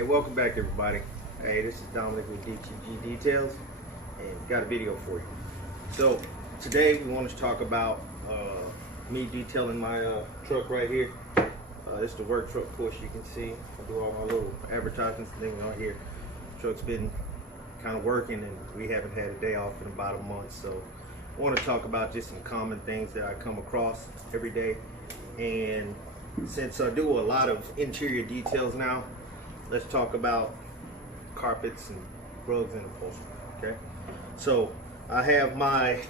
Hey, welcome back everybody. Hey, this is Dominic with DTG Details and got a video for you. So today we want to talk about me detailing my truck right here. It's the work truck push. You can see I do all my little advertisements and things on here. Truck's been kind of working and we haven't had a day off in about a month. So I want to talk about just some common things that I come across every day. And since I do a lot of interior details now, let's talk about carpets and rugs and upholstery, okay? So I have my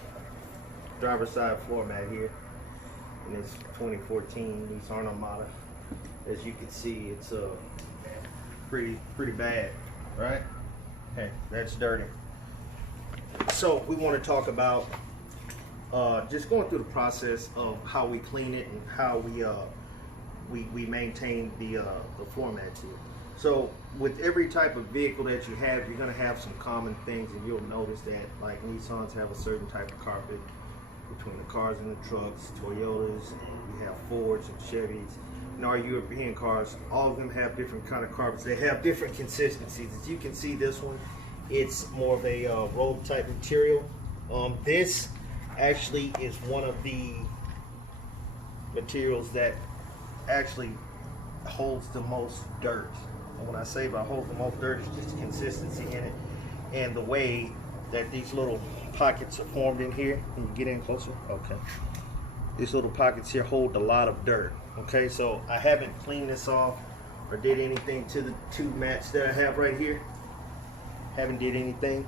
driver's side floor mat here, and it's 2014 Nissan Armada. As you can see, it's pretty bad, right? Hey, that's dirty. So we want to talk about just going through the process of how we clean it and how we maintain the floor mats here. So with every type of vehicle that you have, you're going to have some common things, and you'll notice that like Nissans have a certain type of carpet between the cars and the trucks, Toyotas, and you have Fords and Chevys. And our European cars, all of them have different kind of carpets. They have different consistencies. As you can see, this one, it's more of a road type material. This actually is one of the materials that actually holds the most dirt. And when I say about holds the most dirt, it's just the consistency in it and the way that these little pockets are formed in here. Can you get in closer? Okay. These little pockets here hold a lot of dirt. Okay, so I haven't cleaned this off or did anything to the two mats that I have right here. Haven't did anything,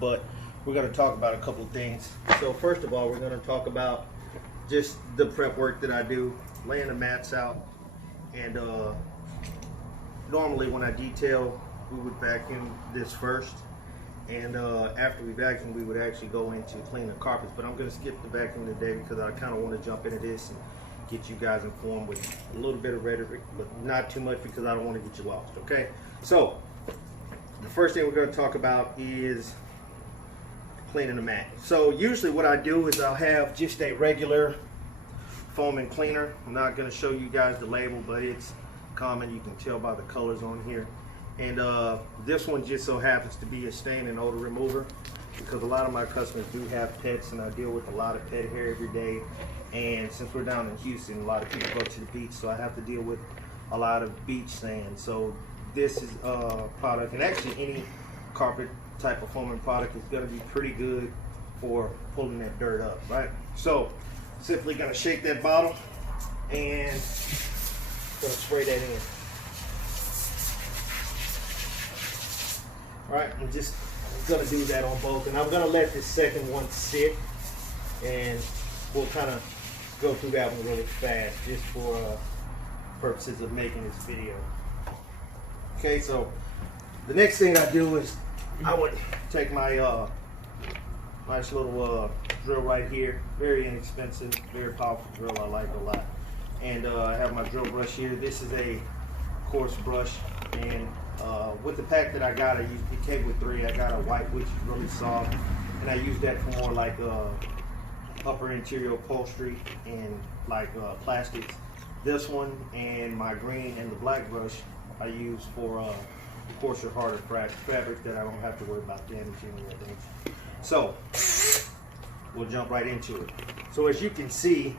but we're going to talk about a couple of things. So first of all, we're going to talk about just the prep work that I do, laying the mats out. And normally when I detail, we would vacuum this first, and after we vacuum, we would actually go into clean the carpets. But I'm going to skip the vacuum today because I kind of want to jump into this and get you guys informed with a little bit of rhetoric, but not too much because I don't want to get you lost. Okay, so the first thing we're going to talk about is cleaning the mat. So usually what I do is I'll have just a regular foam and cleaner. I'm not going to show you guys the label, but it's common. You can tell by the colors on here. And this one just so happens to be a stain and odor remover because a lot of my customers do have pets, and I deal with a lot of pet hair every day. And since we're down in Houston, a lot of people go to the beach, so I have to deal with a lot of beach sand. So this is a product, and actually any carpet type of foaming product is going to be pretty good for pulling that dirt up, right? So simply going to shake that bottle and going to spray that in. All right, I'm just going to do that on both, and I'm going to let this second one sit, and we'll kind of go through that one really fast just for purposes of making this video. Okay, so the next thing I do is I would take my nice little drill right here, very inexpensive, very powerful drill. I like it a lot. And I have my drill brush here. This is a coarse brush, and with the pack that I got, I used PK with 3. I got a white, which is really soft, and I use that for more like upper interior upholstery and like plastics. This one and my green and the black brush I use for coarser, harder fabric that I don't have to worry about damaging or anything. So we'll jump right into it. So as you can see,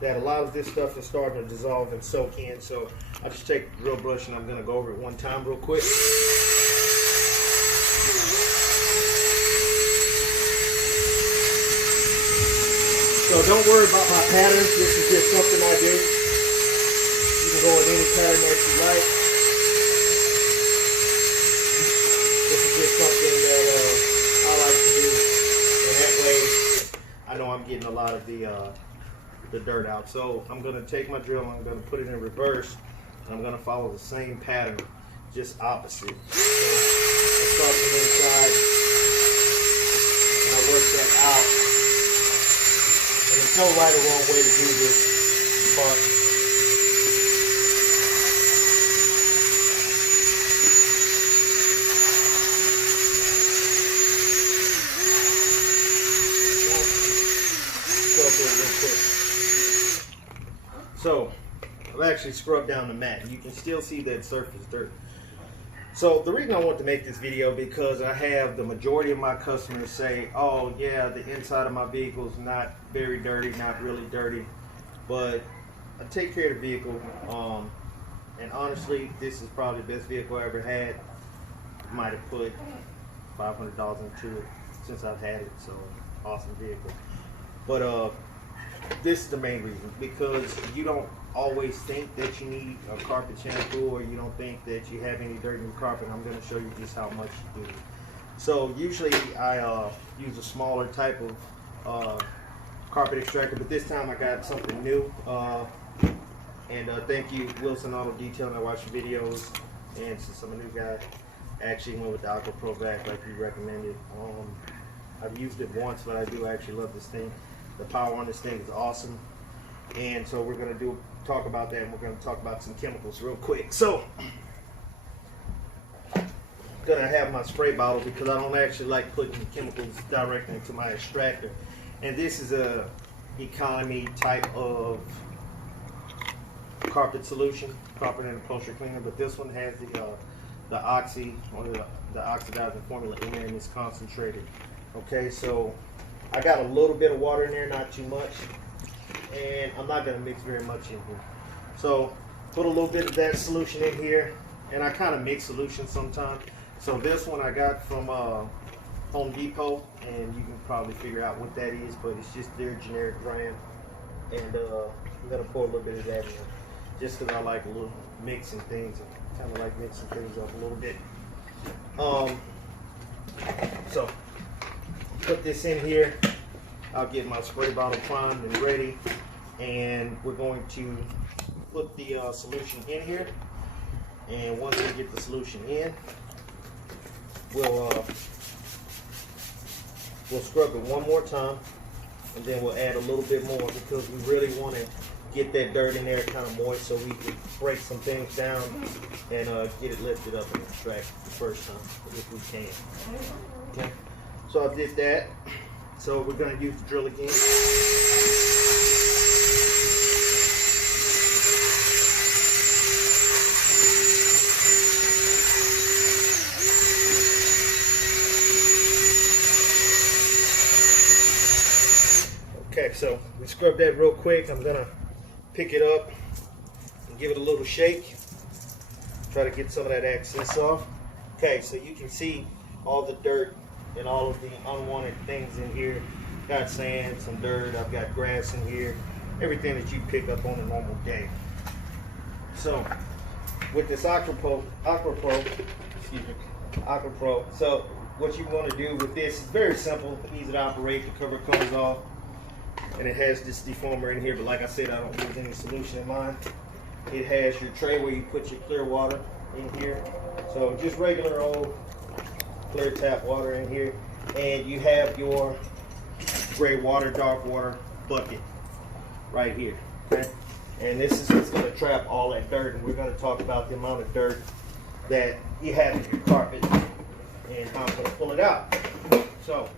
that a lot of this stuff is starting to dissolve and soak in. So I just take the drill brush and I'm going to go over it one time real quick. So don't worry about my patterns. This is just something I do. You can go with any pattern that you like. This is just something that I like to do, and that way I know I'm getting a lot of the dirt out. So I'm going to take my drill, I'm going to put it in reverse, and I'm going to follow the same pattern, just opposite. So I start from the inside, and I work that out. And there's no right or wrong way to do this, but So I've actually scrub down the mat. You can still see that surface dirt. So the reason I want to make this video, because I have the majority of my customers say, oh yeah, the inside of my vehicle is not very dirty, not really dirty, but I take care of the vehicle. And honestly, this is probably the best vehicle I ever had. Might have put $500 into it since I've had it, so awesome vehicle. But this is the main reason, because you don't always think that you need a carpet shampoo, or you don't think that you have any dirt in your carpet. I'm going to show you just how much you do. So usually I use a smaller type of carpet extractor, but this time I got something new. And thank you, Wilson Auto Detailing. I watch your videos, and since I'm a new guy, I actually went with the Aqua Pro Vac like you recommended. I've used it once, but I do actually love this thing. The power on this thing is awesome. And so we're going to talk about that, and we're going to talk about some chemicals real quick. So I'm going to have my spray bottle because I don't actually like putting chemicals directly into my extractor. And this is a economy type of carpet solution, carpet and upholstery cleaner, but this one has the oxy, or the oxidizing formula in there, and it's concentrated. Okay, so I got a little bit of water in there, not too much, and I'm not going to mix very much in here. So put a little bit of that solution in here, and I kind of mix solutions sometimes. So this one I got from Home Depot, and you can probably figure out what that is, but it's just their generic brand. And I'm going to pour a little bit of that in, just because I like a little mixing things. I kind of like mixing things up a little bit. So put this in here. I'll get my spray bottle primed and ready, and we're going to put the solution in here. And once we get the solution in, we'll scrub it one more time, and then we'll add a little bit more, because we really want to get that dirt in there kind of moist, so we can break some things down and get it lifted up and extract the first time if we can. Okay, so I did that. So we're going to use the drill again. Okay, so we scrubbed that real quick. I'm going to pick it up and give it a little shake. Try to get some of that excess off. Okay, so you can see all the dirt and all of the unwanted things in here. Got sand, some dirt, I've got grass in here. Everything that you pick up on a normal day. So with this Aqua Pro, so what you want to do with this is very simple, easy to operate. The cover comes off, and it has this defoamer in here, but like I said, I don't use any solution in mine. It has your tray where you put your clear water in here. So just regular old clear tap water in here, and you have your gray water, dark water bucket right here. Okay, and this is what's going to trap all that dirt, and we're going to talk about the amount of dirt that you have in your carpet and how I'm going to pull it out. So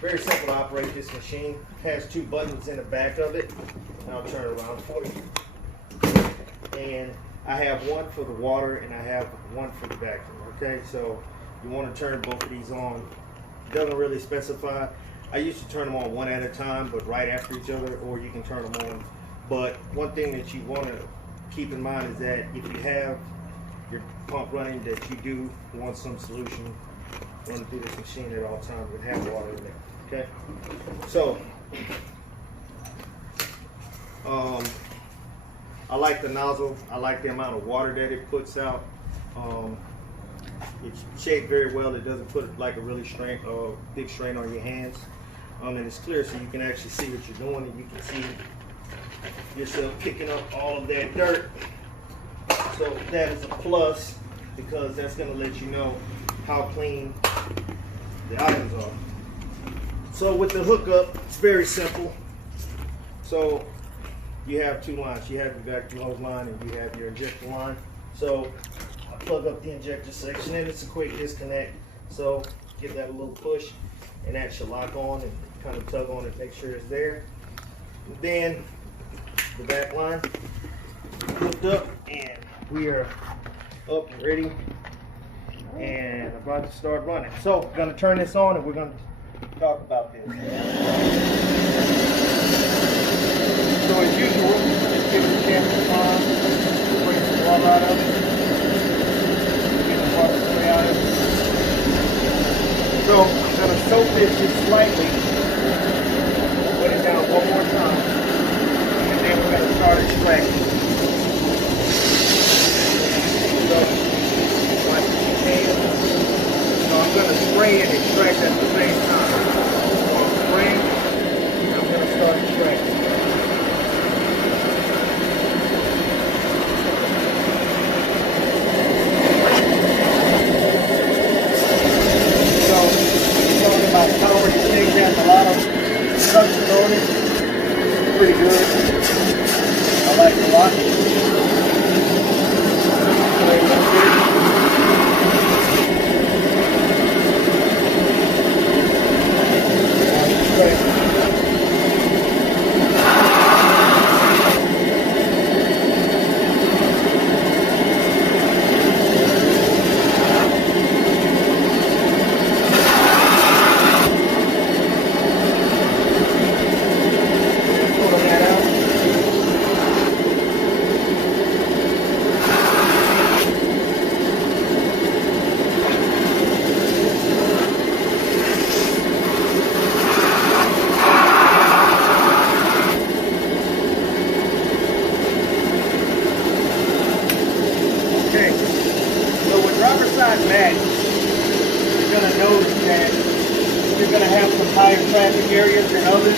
very simple to operate this machine. It has two buttons in the back of it, and I'll turn it around for you. And I have one for the water, and I have one for the vacuum. Okay, so you want to turn both of these on. It doesn't really specify. I used to turn them on one at a time, but right after each other, or you can turn them on. But one thing that you want to keep in mind is that if you have your pump running, that you do want some solution running through this machine at all times and have water in there. Okay, so I like the nozzle. I like the amount of water that it puts out. It's shaped very well. It doesn't put like a really big strain on your hands. And it's clear, so you can actually see what you're doing, and you can see yourself picking up all of that dirt. So that is a plus, because that's going to let you know how clean the items are. So with the hookup, it's very simple. So you have two lines. You have your vacuum hose line, and you have your injector line. So I plug up the injector section, and it's a quick disconnect. So give that a little push, and that should lock on and kind of tug on it, make sure it's there. And then the back line, flip laced up and we are up and ready and about to start running. So we're going to turn this on and we're going to talk about this. So as usual, just give it a chance to climb, bring some water out of it, get the water spray out of it. So I'm going to soak this just slightly, put it down one more time, and then we're going to start extracting. So, watch the hands. So I'm going to spray and extract at the same time. So I'm spraying, and I'm going to start extracting. Power exchange has a lot of suction on it. It's pretty good. I like it a lot. You're going to notice that you're going to have some higher traffic areas than others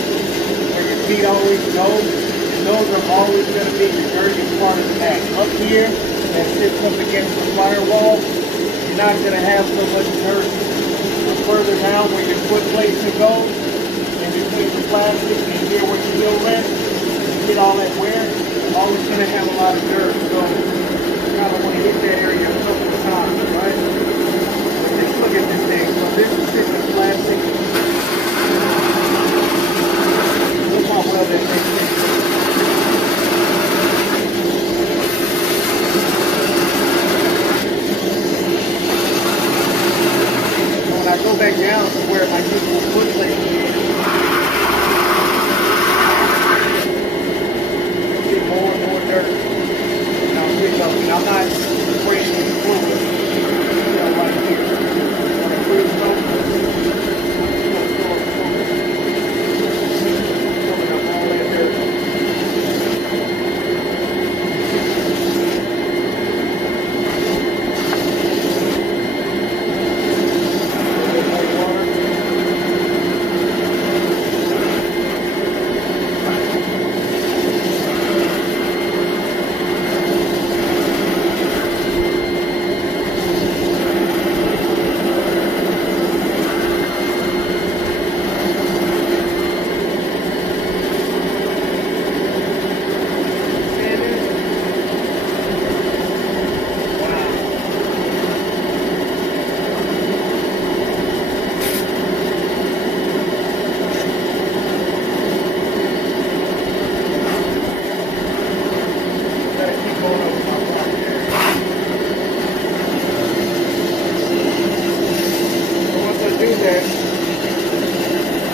where your feet always go, and those are always going to be the dirtiest part of the mat. Up here, that sits up against the firewall, you're not going to have so much dirt. But further down where your foot placement goes, in between the plastic and here where your heel rests, you get all that wear, you're always going to have a lot of dirt. So you kind of want to hit that area a couple of times, right? Let's look at this thing. So this is sitting in plastic. Look how well that thing fits. So when I go back down to where my usual foot placement is, you get more and more dirt. And I'll pick up. And I'm not spraying any fluid. Right here.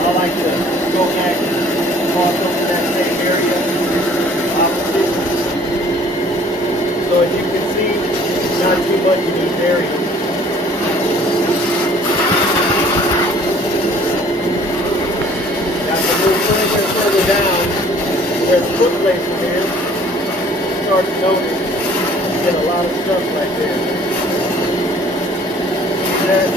I like to go back and cross over that same area, opposite. So as you can see, not too much in these areas. Now to move further down, where the foot placement is, start to notice you get a lot of stuff right there. See that?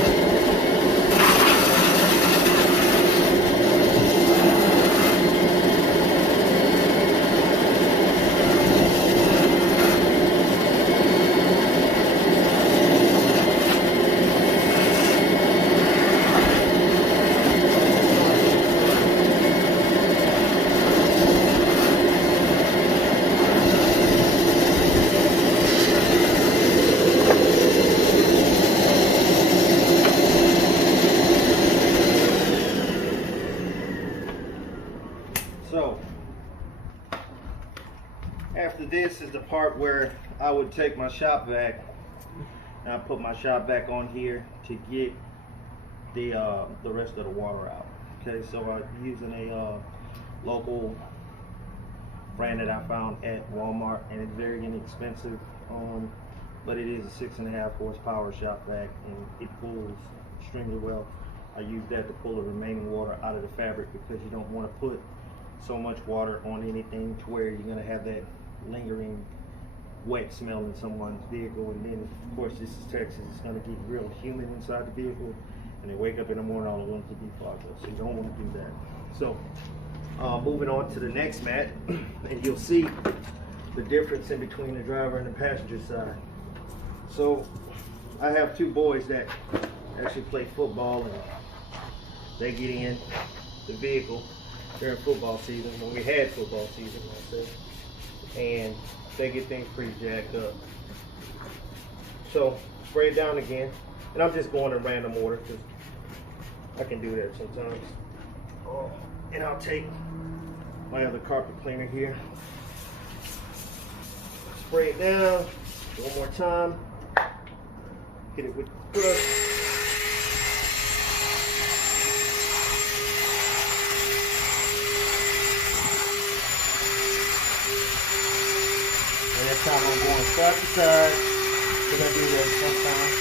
this is the part where I would take my shop vac and I put my shop vac on here to get the rest of the water out. Okay, so I'm using a local brand that I found at Walmart, and it's very inexpensive, but it is a 6.5 horsepower shop vac, and it pulls extremely well. I use that to pull the remaining water out of the fabric because you don't want to put so much water on anything to where you're going to have that lingering wet smell in someone's vehicle. And then, of course, this is Texas, it's going to get real humid inside the vehicle, and they wake up in the morning, all the windows will be fogged up, so you don't want to do that. So moving on to the next mat, and you'll see the difference in between the driver and the passenger side. So I have two boys that actually play football, and they get in the vehicle during football season, when we had football season, and they get things pretty jacked up. So spray it down again, and I'm just going in random order because I can do that sometimes. And I'll take my other carpet cleaner here, spray it down one more time, hit it with the brush. And this time I'm going side to side. We're going to do that sometimes.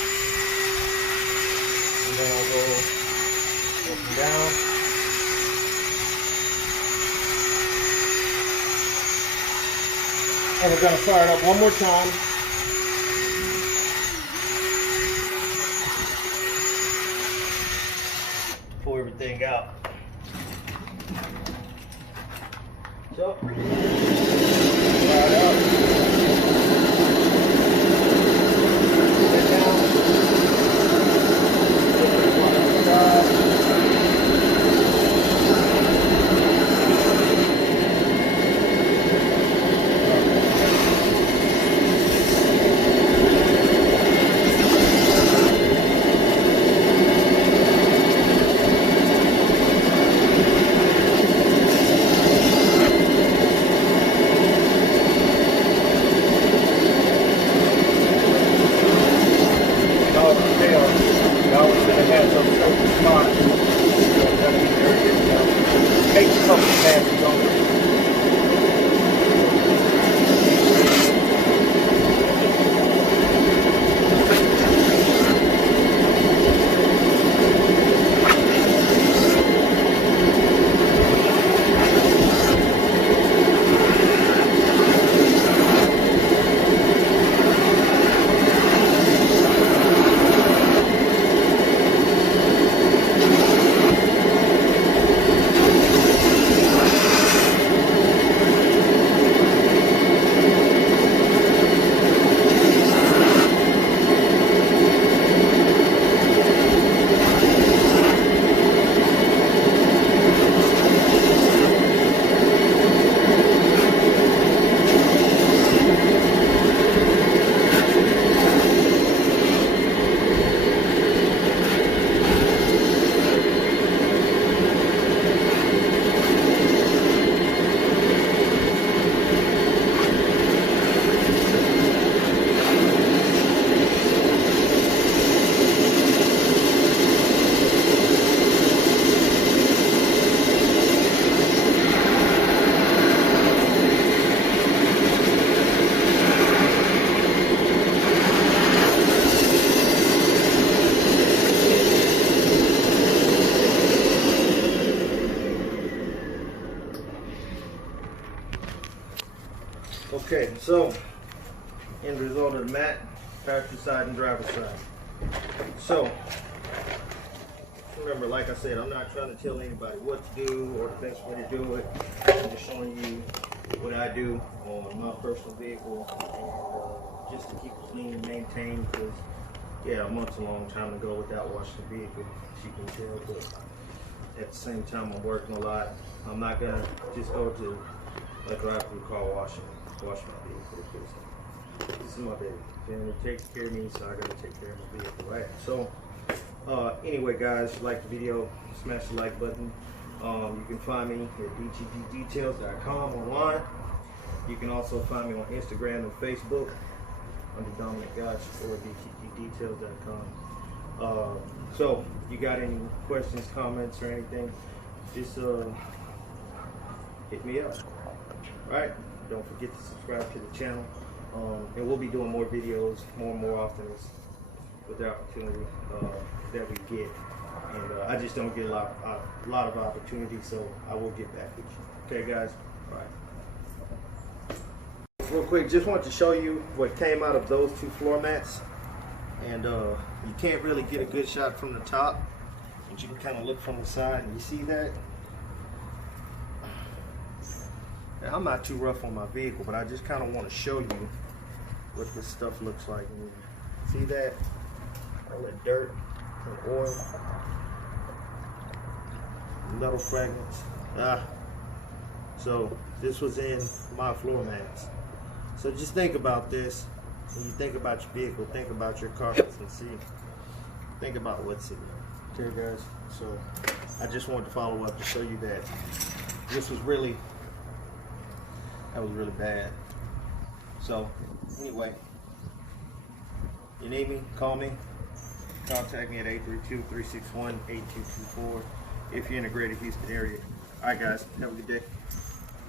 And then I'll go up and down. And we're going to fire it up one more time. Pull everything out. So, fire it up. Okay, so end result of the mat, passenger side and driver side. So remember, like I said, I'm not trying to tell anybody what to do or the best way to do it. I'm just showing you what I do on my personal vehicle, and just to keep it clean and maintained, because yeah, a month's a long time to go without washing the vehicle, as you can tell, but at the same time I'm working a lot. I'm not gonna just go to a drive-through car wash my vehicle, because this is my baby. Family takes care of me, so I gotta take care of my vehicle, right? So anyway, guys, if you like the video, smash the like button. You can find me at dtgdetails.com online. You can also find me on Instagram and Facebook under Dominic Gotch or DTGDetails.com. So, you got any questions, comments, or anything? Just hit me up. All right. Don't forget to subscribe to the channel. And we'll be doing more videos more and more often with the opportunity that we get. And I just don't get a lot of opportunities, so I will get back with you. Okay, guys? All right. Real quick, just want to show you what came out of those two floor mats. And you can't really get a good shot from the top, but you can kind of look from the side, and you see that? Now, I'm not too rough on my vehicle, but I just kind of want to show you what this stuff looks like. See that? All that dirt and oil, metal fragments. So this was in my floor mats. So just think about this. When you think about your vehicle, think about your carpets and see. Think about what's in there. Okay, guys? So I just wanted to follow up to show you that this was really, that was really bad. So anyway, you need me, call me. Contact me at 832-361-8224 if you're in the greater Houston area. All right, guys, have a good day.